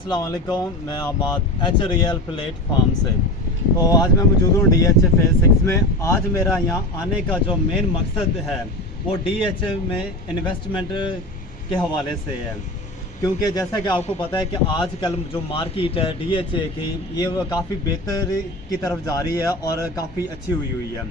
السلام علیکم، میں آباد ایچ ریئل پلیٹ فارم سے۔ تو آج میں موجود ہوں ڈی ایچ اے فیز 6 میں۔ آج میرا یہاں آنے کا جو مین مقصد ہے وہ ڈی ایچ اے میں انویسٹمنٹ کے حوالے سے ہے، کیونکہ جیسا کہ آپ کو پتہ ہے کہ آج کل جو مارکیٹ ہے ڈی ایچ اے کی یہ کافی بہتر کی طرف جا رہی ہے اور کافی اچھی ہوئی ہے۔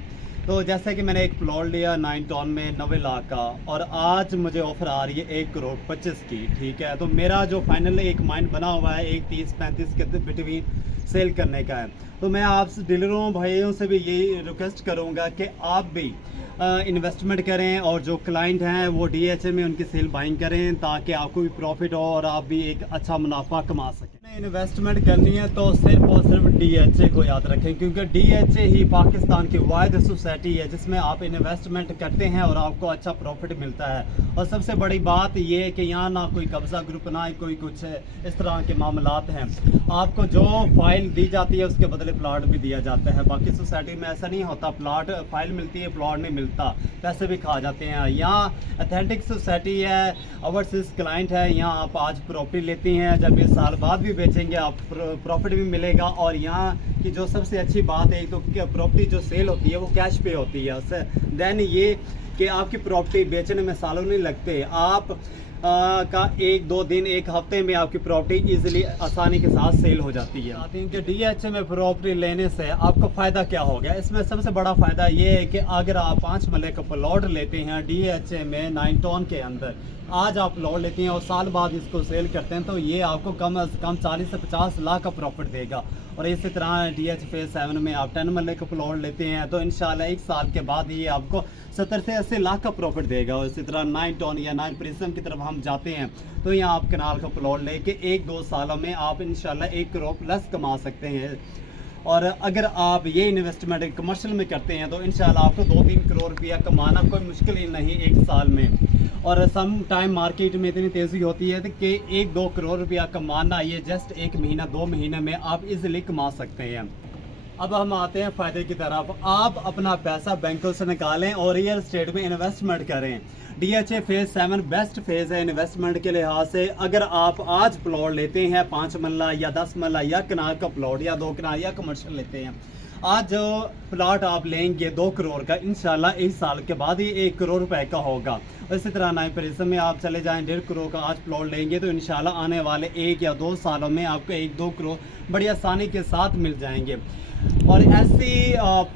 تو جیسے کہ میں نے ایک پلاٹ لیا 9 ٹاؤن میں 90 لاکھ کا، اور آج مجھے آفر آ رہی ہے 1,25 کی، ٹھیک ہے۔ تو میرا جو فائنل ایک مائنڈ بنا ہوا ہے 1,30-35 کے بٹوین سیل کرنے کا ہے۔ تو میں آپ ڈیلروں بھائیوں سے بھی یہی ریکویسٹ کروں گا کہ آپ بھی انویسٹمنٹ کریں، اور جو کلائنٹ ہیں وہ ڈی ایچ اے میں ان کی سیل بائنگ کریں تاکہ آپ کو بھی پروفٹ ہو اور آپ بھی ایک اچھا منافع کما سکیں۔ انویسٹمنٹ کرنی ہے تو صرف اور صرف ڈی ایچ اے کو یاد رکھیں، کیونکہ ڈی ایچ اے ہی پاکستان کی واحد سوسائٹی ہے جس میں آپ انویسٹمنٹ کرتے ہیں اور آپ کو اچھا پروفٹ ملتا ہے۔ اور سب سے بڑی بات یہ ہے کہ یہاں نہ کوئی قبضہ گروپ نہ کوئی کچھ اس طرح کے معاملات ہیں۔ آپ کو جو فائل دی جاتی ہے اس کے بدلے پلاٹ بھی دیا جاتا ہے۔ باقی سوسائٹی میں ایسا نہیں ہوتا، پلاٹ فائل ملتی ہے پلاٹ نہیں ملتا، پیسے بھی کھا جاتے ہیں۔ یہاں اتھینٹک سوسائٹی ہے، اوورسیز کلائنٹ ہے، یہاں آپ آج پراپرٹی لیتی ہیں، جب 20 سال بعد بھی بیچیں گے آپ پروفٹ بھی ملے گا۔ اور یہاں کی جو سب سے اچھی بات ہے تو پراپرٹی جو سیل ہوتی ہے وہ کیش پہ ہوتی ہے، اس سے دین یہ کہ آپ کی پراپرٹی بیچنے میں سالوں نہیں لگتے، آپ کا 1-2 دن 1 ہفتے میں آپ کی پراپرٹی ایزیلی آسانی کے ساتھ سیل ہو جاتی ہے۔ کہ ڈی ایچ اے میں پراپرٹی لینے سے آپ کو فائدہ کیا ہو گیا؟ اس میں سب سے بڑا فائدہ یہ ہے کہ اگر آپ 5 مرلے کا پلاٹ لیتے ہیں ڈی ایچ اے میں 9 ٹاؤن کے اندر، آج آپ پلاٹ لیتے ہیں اور سال بعد اس کو سیل کرتے ہیں، تو یہ آپ کو کم از کم 40 سے 50 لاکھ کا پروفٹ دے گا۔ اور اسی طرح ڈی ایچ فیز 7 میں آپ 10 مرلے کا پلاٹ لیتے ہیں تو انشاءاللہ 1 سال کے بعد یہ آپ کو 70 سے 80 لاکھ کا پروفٹ دے گا۔ اور اسی طرح 9 ٹاؤن یا 9 پریزم کی طرف ہم جاتے ہیں تو یہاں آپ کنال کا پلاٹ لے کے 1-2 سالوں میں آپ انشاءاللہ 1 کروڑ پلس کما سکتے ہیں۔ اور اگر آپ یہ انویسٹمنٹ کمرشل میں کرتے ہیں تو انشاءاللہ آپ کو 2-3 کروڑ روپیہ کمانا کوئی مشکل ہی نہیں 1 سال میں۔ اور سم ٹائم مارکیٹ میں اتنی تیزی ہوتی ہے کہ 1-2 کروڑ روپیہ کمانا یہ جسٹ 1 مہینہ 2 مہینے میں آپ ایزیلی کما سکتے ہیں۔ اب ہم آتے ہیں فائدے کی طرف۔ آپ اپنا پیسہ بینکوں سے نکالیں اور ریئل اسٹیٹ میں انویسٹمنٹ کریں۔ D H A phase 7 best phase ہے انویسٹمنٹ کے لحاظ سے۔ اگر آپ آج پلاٹ لیتے ہیں 5 مرلہ یا 10 مرلہ یا کنال کا پلاٹ یا 2 کنال یا کمرشل لیتے ہیں، آج جو پلاٹ آپ لیں گے 2 کروڑ کا، انشاءاللہ 1 سال کے بعد ہی 1 کروڑ روپے کا ہوگا۔ اسی طرح 9 پریزم میں آپ چلے جائیں 1.5 کروڑ کا آج پلاٹ لیں گے تو انشاءاللہ آنے والے 1 یا 2 سالوں میں آپ کو 1-2 کروڑ بڑی آسانی کے ساتھ مل جائیں گے۔ اور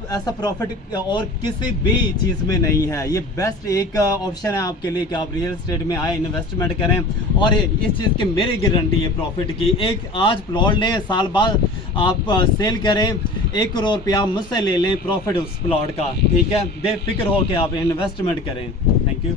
ایسا پروفٹ اور کسی بھی چیز میں نہیں ہے۔ یہ بیسٹ ایک آپشن ہے آپ کے لیے کہ آپ ریئل اسٹیٹ میں آئے انویسٹمنٹ کریں، اور اس چیز کی میری گارنٹی ہے پروفٹ کی۔ ایک آج پلاٹ لیں، سال بعد آپ سیل کریں، 1 کروڑ روپیہ مجھ سے لے لیں پروفٹ اس پلاٹ کا، ٹھیک ہے۔ بے فکر ہو کے آپ انویسٹمنٹ کریں۔ Thank you.